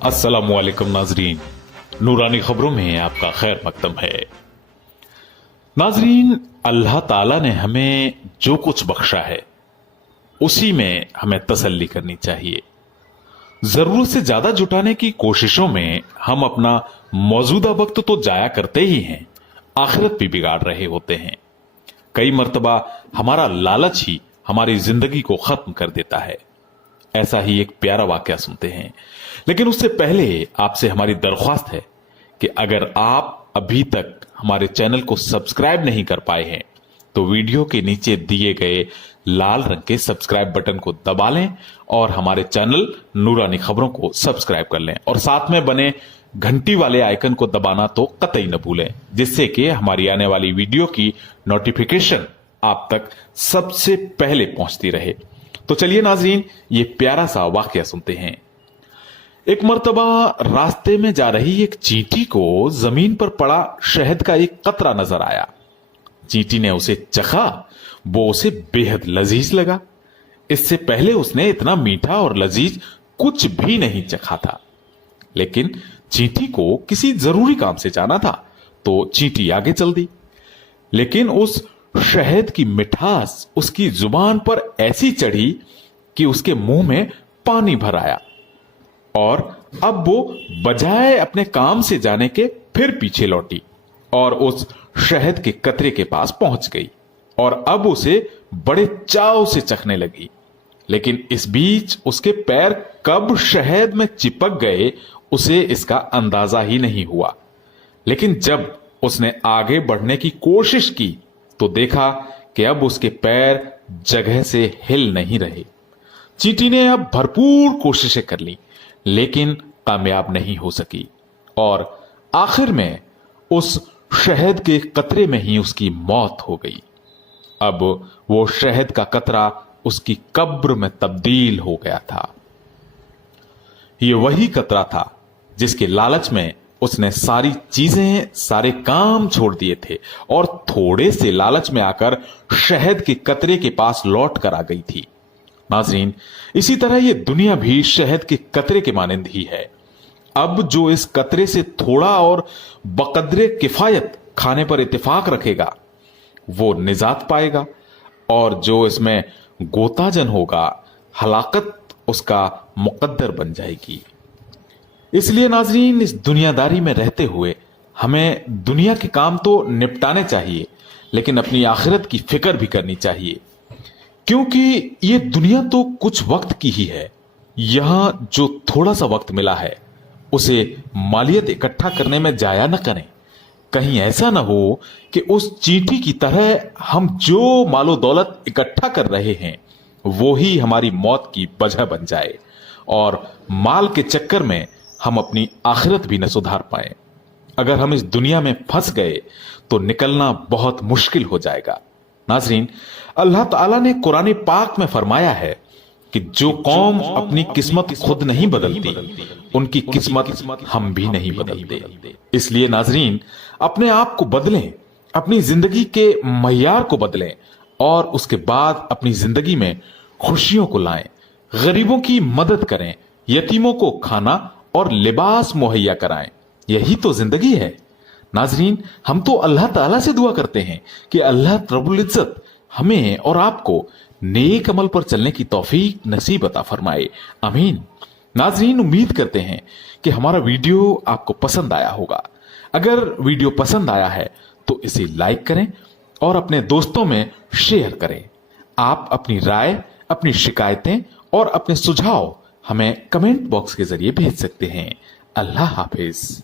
अस्सलामुअलैकुम नाजरीन, नूरानी खबरों में आपका खैर मकदम है। नाजरीन, अल्लाह ताला ने हमें जो कुछ बख्शा है उसी में हमें तसल्ली करनी चाहिए। जरूरत से ज्यादा जुटाने की कोशिशों में हम अपना मौजूदा वक्त तो जाया करते ही हैं, आखिरत भी बिगाड़ रहे होते हैं। कई मर्तबा हमारा लालच ही हमारी जिंदगी को खत्म कर देता है। ऐसा ही एक प्यारा वाकया सुनते हैं, लेकिन उससे पहले आपसे हमारी दरख्वास्त है कि अगर आप अभी तक हमारे चैनल को सब्सक्राइब नहीं कर पाए हैं तो वीडियो के नीचे दिए गए लाल रंग के सब्सक्राइब बटन को दबा लें और हमारे चैनल नूरानी खबरों को सब्सक्राइब कर लें और साथ में बने घंटी वाले आइकन को दबाना तो कतई न भूलें, जिससे कि हमारी आने वाली वीडियो की नोटिफिकेशन आप तक सबसे पहले पहुंचती रहे। तो चलिए नाजरीन, ये प्यारा सा वाकया सुनते हैं। एक मर्तबा रास्ते में जा रही एक चींटी को जमीन पर पड़ा शहद का एक कतरा नजर आया। चींटी ने उसे चखा, वो उसे बेहद लजीज लगा। इससे पहले उसने इतना मीठा और लजीज कुछ भी नहीं चखा था। लेकिन चींटी को किसी जरूरी काम से जाना था तो चींटी आगे चल दी। लेकिन उस शहद की मिठास उसकी जुबान पर ऐसी चढ़ी कि उसके मुंह में पानी भर आया और अब वो बजाय अपने काम से जाने के फिर पीछे लौटी और उस शहद के कतरे के पास पहुंच गई और अब उसे बड़े चाव से चखने लगी। लेकिन इस बीच उसके पैर कब शहद में चिपक गए उसे इसका अंदाजा ही नहीं हुआ। लेकिन जब उसने आगे बढ़ने की कोशिश की तो देखा कि अब उसके पैर जगह से हिल नहीं रहे। चींटी ने अब भरपूर कोशिशें कर ली लेकिन कामयाब नहीं हो सकी और आखिर में उस शहद के कतरे में ही उसकी मौत हो गई। अब वो शहद का कतरा उसकी कब्र में तब्दील हो गया था। ये वही कतरा था जिसके लालच में उसने सारी चीजें, सारे काम छोड़ दिए थे और थोड़े से लालच में आकर शहद के कतरे के पास लौट कर आ गई थी। नाजरीन, इसी तरह ये दुनिया भी शहद के कतरे के मानंद ही है। अब जो इस कतरे से थोड़ा और बकदरे किफायत खाने पर इत्तेफाक रखेगा वो निजात पाएगा और जो इसमें गोताजन होगा हलाकत उसका मुकद्दर बन जाएगी। इसलिए नाजरीन, इस दुनियादारी में रहते हुए हमें दुनिया के काम तो निपटाने चाहिए लेकिन अपनी आखिरत की फिक्र भी करनी चाहिए, क्योंकि ये दुनिया तो कुछ वक्त की ही है। यहां जो थोड़ा सा वक्त मिला है उसे मालियत इकट्ठा करने में जाया न करें। कहीं ऐसा ना हो कि उस चींटी की तरह हम जो मालो दौलत इकट्ठा कर रहे हैं वो ही हमारी मौत की वजह बन जाए और माल के चक्कर में हम अपनी आखिरत भी न सुधार पाए। अगर हम इस दुनिया में फंस गए तो निकलना बहुत मुश्किल हो जाएगा। नाजरीन, अल्लाह ताला ने कुरान पाक में फरमाया है कि जो कौम अपनी किस्मत खुद नहीं बदलती उनकी किस्मत हम भी नहीं बदलते। इसलिए नाजरीन, अपने आप को बदलें, अपनी जिंदगी के मय्यार को बदलें और उसके बाद अपनी जिंदगी में खुशियों को लाएं, गरीबों की मदद करें, यतीमों को खाना और लिबास मुहैया कराएं। यही तो जिंदगी है। नाजरीन, हम तो अल्लाह ताला से दुआ करते हैं कि अल्लाह रब्बुल इज्जत हमें और आपको नेक अमल पर चलने की तौफीक नसीब अता फरमाए। आमीन। नाजरीन, उम्मीद करते हैं कि हमारा वीडियो आपको पसंद आया होगा। अगर वीडियो पसंद आया है तो इसे लाइक करें और अपने दोस्तों में शेयर करें। आप अपनी राय, अपनी शिकायतें और अपने सुझाव हमें कमेंट बॉक्स के जरिए भेज सकते हैं। अल्लाह हाफिज।